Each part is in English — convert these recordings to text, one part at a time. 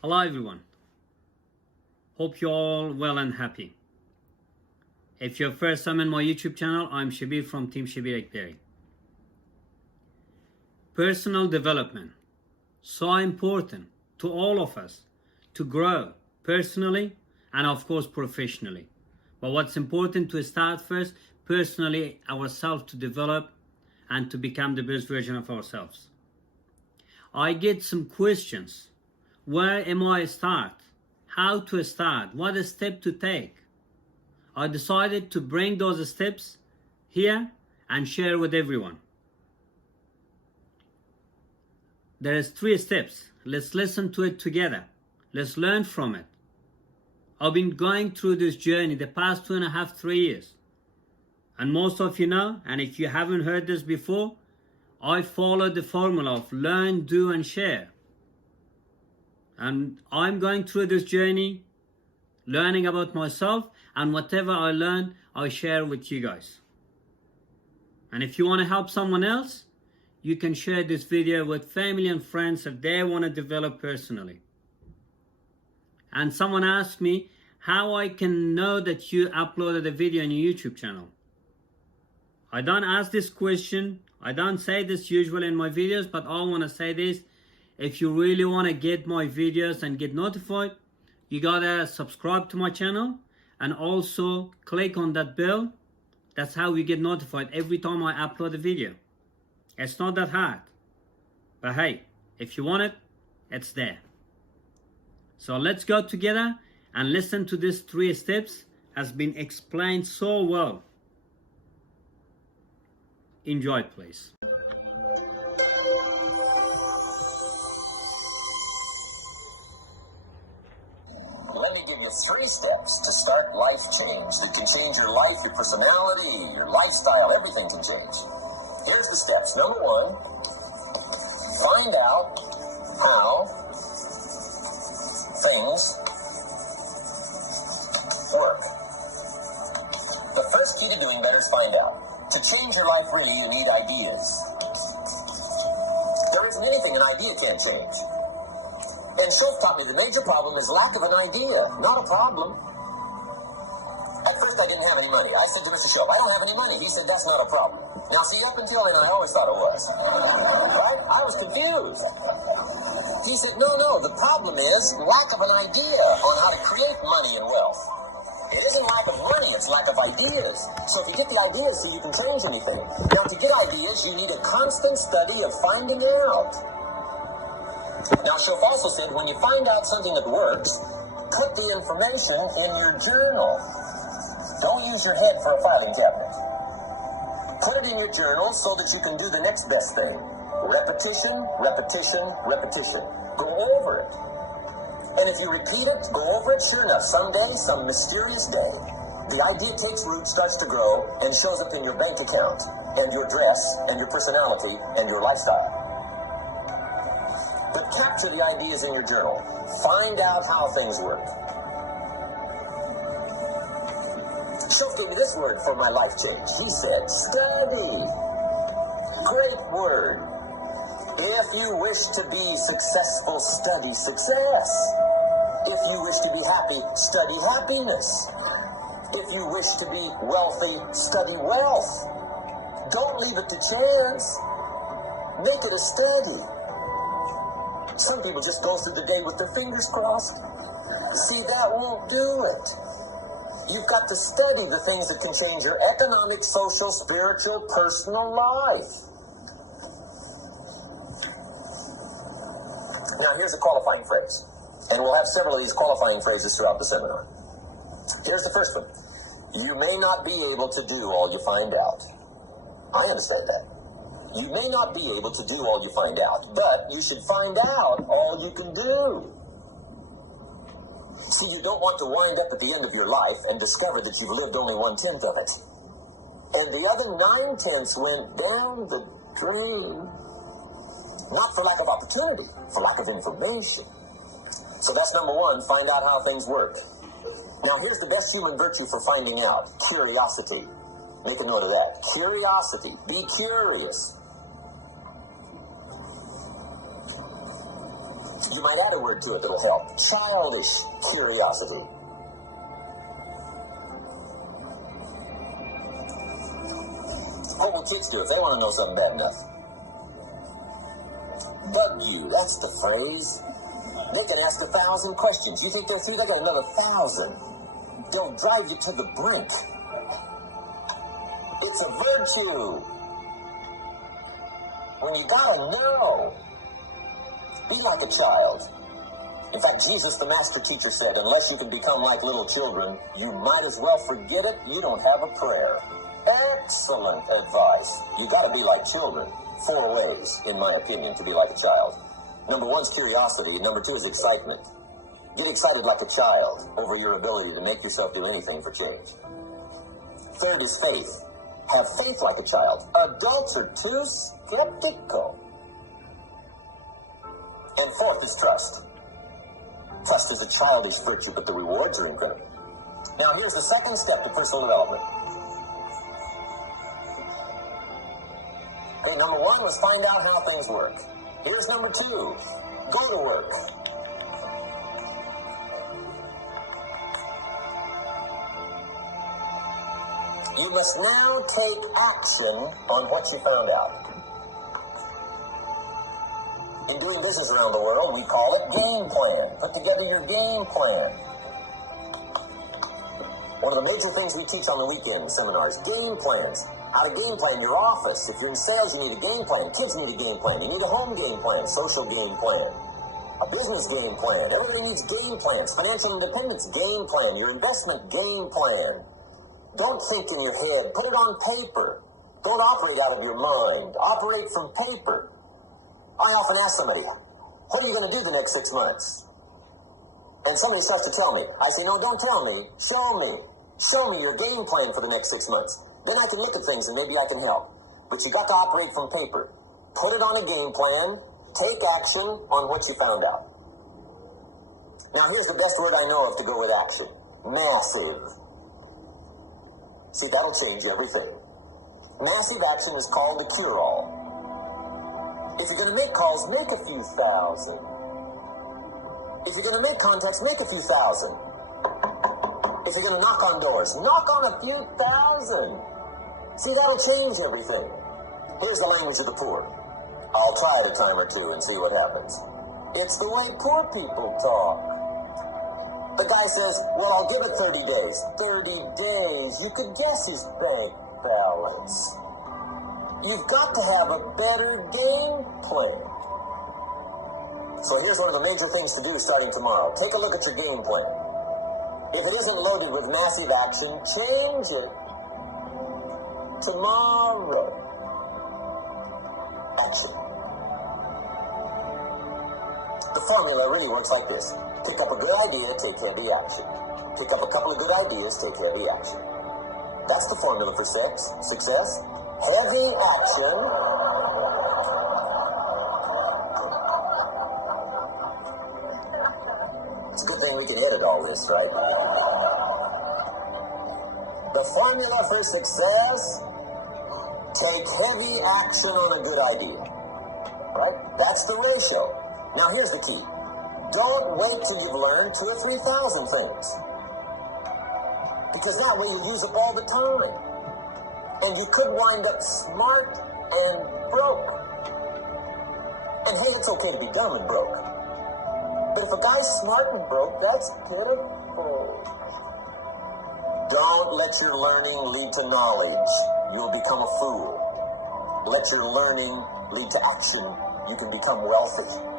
Hello everyone, hope you're all well and happy. If you're first time in my YouTube channel, I'm Shabir from Team Shabir Akbari. Personal development, so important to all of us to grow personally and of course professionally. But what's important to start first, personally ourselves to develop and to become the best version of ourselves. I get some questions. Where am I start? How to start? What a step to take? I decided to bring those steps here and share with everyone. There is 3 steps. Let's listen to it together. Let's learn from it. I've been going through this journey the past 2.5, 3 years. And most of you know, and if you haven't heard this before, I follow the formula of learn, do and share. And I'm going through this journey, learning about myself, and whatever I learn, I share with you guys. And if you want to help someone else, you can share this video with family and friends if they want to develop personally. And someone asked me how I can know that you uploaded a video on your YouTube channel. I don't ask this question, I don't say this usually in my videos, but I want to say this. If you really want to get my videos and get notified, you gotta subscribe to my channel and also click on that bell. That's how you get notified every time I upload a video. It's not that hard. But hey, if you want it, it's there. So let's go together and listen to these 3 steps has been explained so well. Enjoy, please. Let me give you 3 steps to start life change that can change your life, your personality, your lifestyle, everything can change. Here's the steps. Number 1, find out how things work. The first key to doing better is find out. To change your life really, you need ideas. There isn't anything an idea can't change. And Chef taught me the major problem is lack of an idea, not a problem. At first I didn't have any money. I said to Mr. Chef, I don't have any money. He said, that's not a problem. Now see, up until then I always thought it was. Right? I was confused. He said, no, the problem is lack of an idea on how to create money and wealth. It isn't lack of money, it's lack of ideas. So if you get the ideas so you can change anything. Now to get ideas, you need a constant study of finding out. Now, Shof also said, when you find out something that works, put the information in your journal. Don't use your head for a filing cabinet. Put it in your journal so that you can do the next best thing. Repetition, repetition, repetition. Go over it. And if you repeat it, go over it, sure enough, someday, some mysterious day, the idea takes root, starts to grow, and shows up in your bank account, and your dress, and your personality, and your lifestyle. But capture the ideas in your journal. Find out how things work. Shof gave me this word for my life change. He said, study. Great word. If you wish to be successful, study success. If you wish to be happy, study happiness. If you wish to be wealthy, study wealth. Don't leave it to chance. Make it a study. Some people just go through the day with their fingers crossed. See, that won't do it. You've got to study the things that can change your economic, social, spiritual, personal life. Now, here's a qualifying phrase. And we'll have several of these qualifying phrases throughout the seminar. Here's the first one. You may not be able to do all you find out. I understand that. You may not be able to do all you find out, but you should find out all you can do. See, you don't want to wind up at the end of your life and discover that you've lived only 1/10 of it. And the other 9/10 went down the drain. Not for lack of opportunity, for lack of information. So that's number 1, find out how things work. Now here's the best human virtue for finding out, curiosity. Make a note of that. Curiosity. Be curious. You might add a word to it that'll help. Childish curiosity. What will kids do if they want to know something bad enough? Bug you, that's the phrase. They can ask 1,000 questions. You think they're through? They got another 1,000. They'll drive you to the brink. It's a virtue. When you gotta know, be like a child. In fact, Jesus, the master teacher, said, unless you can become like little children, you might as well forget it. You don't have a prayer. Excellent advice. You gotta be like children. 4 ways, in my opinion, to be like a child. Number 1 is curiosity. Number 2 is excitement. Get excited like a child over your ability to make yourself do anything for change. 3rd is faith. Have faith like a child. Adults are too skeptical. And 4th is trust. Trust is a childish virtue, but the rewards are incredible. Now, here's the 2nd step to personal development. Okay, number 1 was find out how things work. Here's number 2. Go to work. You must now take action on what you found out. In doing business around the world, we call it game plan. Put together your game plan. One of the major things we teach on the weekend seminars, game plans. How to game plan your office. If you're in sales, you need a game plan. Kids need a game plan. You need a home game plan, social game plan, a business game plan. Everybody needs game plans. Financial independence game plan, your investment game plan. Don't think in your head. Put it on paper. Don't operate out of your mind. Operate from paper. I often ask somebody, what are you going to do the next 6 months? And somebody starts to tell me. I say, no, don't tell me. Show me. Show me your game plan for the next 6 months. Then I can look at things and maybe I can help. But you got to operate from paper. Put it on a game plan. Take action on what you found out. Now here's the best word I know of to go with action. Massive. See, that'll change everything. Massive action is called the cure-all. If you're going to make calls, make a few thousand. If you're going to make contacts, make a few thousand. If you're going to knock on doors, knock on a few thousand. See, that'll change everything. Here's the language of the poor. I'll try it a time or two and see what happens. It's the way poor people talk. The guy says, well, I'll give it 30 days. 30 days. You could guess his bank balance. You've got to have a better game plan. So here's one of the major things to do starting tomorrow. Take a look at your game plan. If it isn't loaded with massive action, change it. Tomorrow. Action. The formula really works like this. Pick up a good idea, take heavy action. Pick up a couple of good ideas, take heavy action. That's the formula for success. Heavy action. It's a good thing we can edit all this, right? The formula for success, take heavy action on a good idea. Right? That's the ratio. Now here's the key. Don't wait till you've learned 2,000 or 3,000 things. Because that way you use up all the time. And you could wind up smart and broke. And hey, it's okay to be dumb and broke. But if a guy's smart and broke, that's pitiful. Don't let your learning lead to knowledge. You'll become a fool. Let your learning lead to action. You can become wealthy.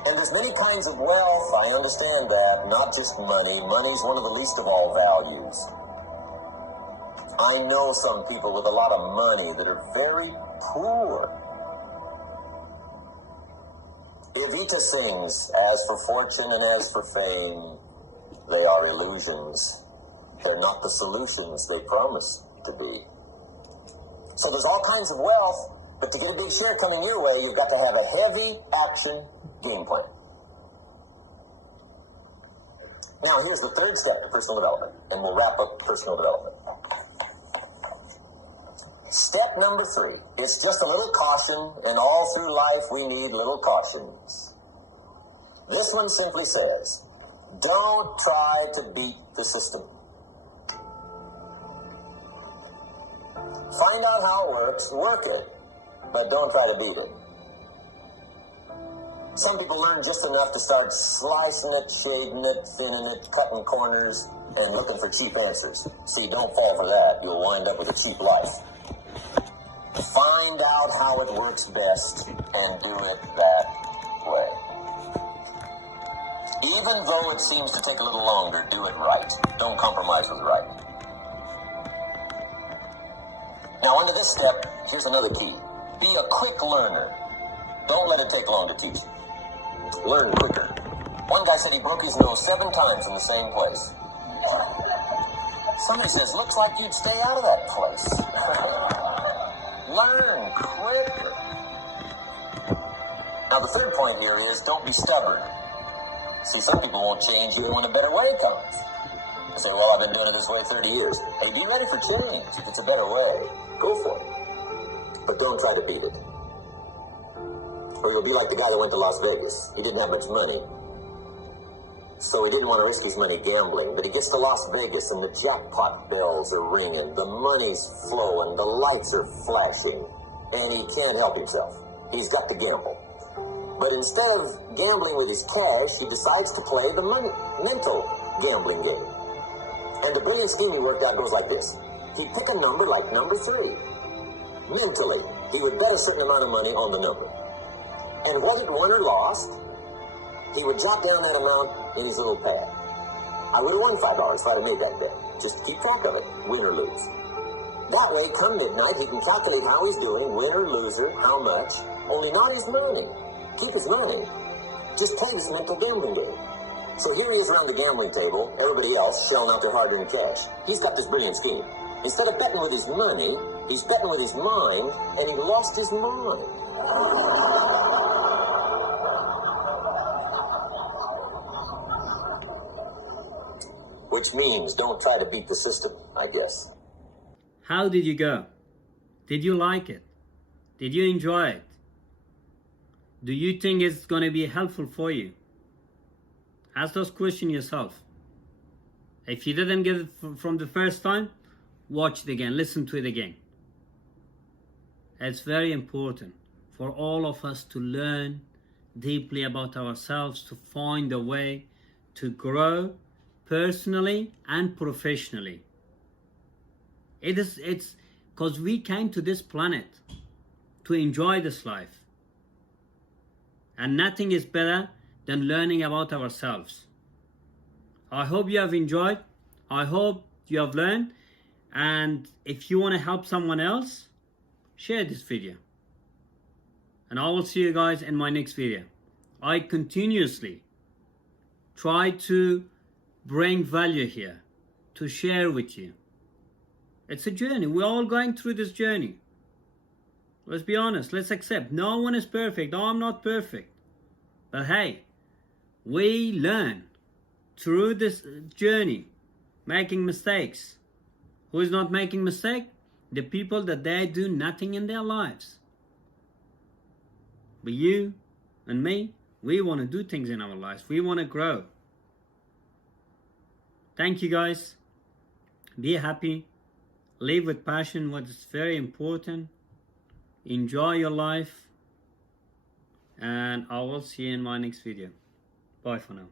And there's many kinds of wealth, I understand that, not just money. Money's one of the least of all values. I know some people with a lot of money that are very poor. Evita sings, as for fortune and as for fame, they are illusions. They're not the solutions they promise to be. So there's all kinds of wealth, but to get a big share coming your way, you've got to have a heavy action game plan. Now, here's the 3rd step to personal development, and we'll wrap up personal development. Step number 3. It's just a little caution, and all through life we need little cautions. This one simply says, don't try to beat the system. Find out how it works, work it, but don't try to beat it. Some people learn just enough to start slicing it, shading it, thinning it, cutting corners, and looking for cheap answers. See, don't fall for that. You'll wind up with a cheap life. Find out how it works best and do it that way. Even though it seems to take a little longer, do it right. Don't compromise with right. Now, under this step, here's another key. Be a quick learner. Don't let it take long to teach. Learn quicker. One guy said he broke his nose 7 times in the same place. Somebody says, looks like you'd stay out of that place. Learn quicker. Now, the third point here is don't be stubborn. See, some people won't change even when a better way comes. They say, well, I've been doing it this way 30 years. Hey, be ready for change. If it's a better way, go for it. But don't try to beat it. Or you'll be like the guy that went to Las Vegas. He didn't have much money, so he didn't want to risk his money gambling. But he gets to Las Vegas and the jackpot bells are ringing, the money's flowing, the lights are flashing, and he can't help himself. He's got to gamble. But instead of gambling with his cash, he decides to play the mental gambling game. And the brilliant scheme he worked out goes like this. He'd pick a number like number 3. Mentally, he would bet a certain amount of money on the number. And whether it won or lost, he would jot down that amount in his little pad. I would have won $5 if I'd have made that bet. Just keep track of it, win or lose. That way, come midnight, he can calculate how he's doing, win or loser, how much, only not his money. Keep his money. Just play this mental gambling game. So here he is around the gambling table, everybody else shelling out their hard-earned cash. He's got this brilliant scheme. Instead of betting with his money, he's betting with his mind, and he lost his mind. Which means don't try to beat the system, I guess. How did you go? Did you like it? Did you enjoy it? Do you think it's going to be helpful for you? Ask those questions yourself. If you didn't get it from the first time, watch it again, listen to it again. It's very important for all of us to learn deeply about ourselves, to find a way to grow personally and professionally. It's because we came to this planet to enjoy this life. And nothing is better than learning about ourselves. I hope you have enjoyed. I hope you have learned. And if you want to help someone else, share this video. And I will see you guys in my next video. I continuously try to bring value here, to share with you. It's a journey. We're all going through this journey. Let's be honest. Let's accept. No one is perfect. I'm not perfect. But hey, we learn through this journey, making mistakes. Who is not making mistakes? The people that they do nothing in their lives. But you and me, we want to do things in our lives. We want to grow. Thank you guys. Be happy. Live with passion, what is very important. Enjoy your life. And I will see you in my next video. Bye for now.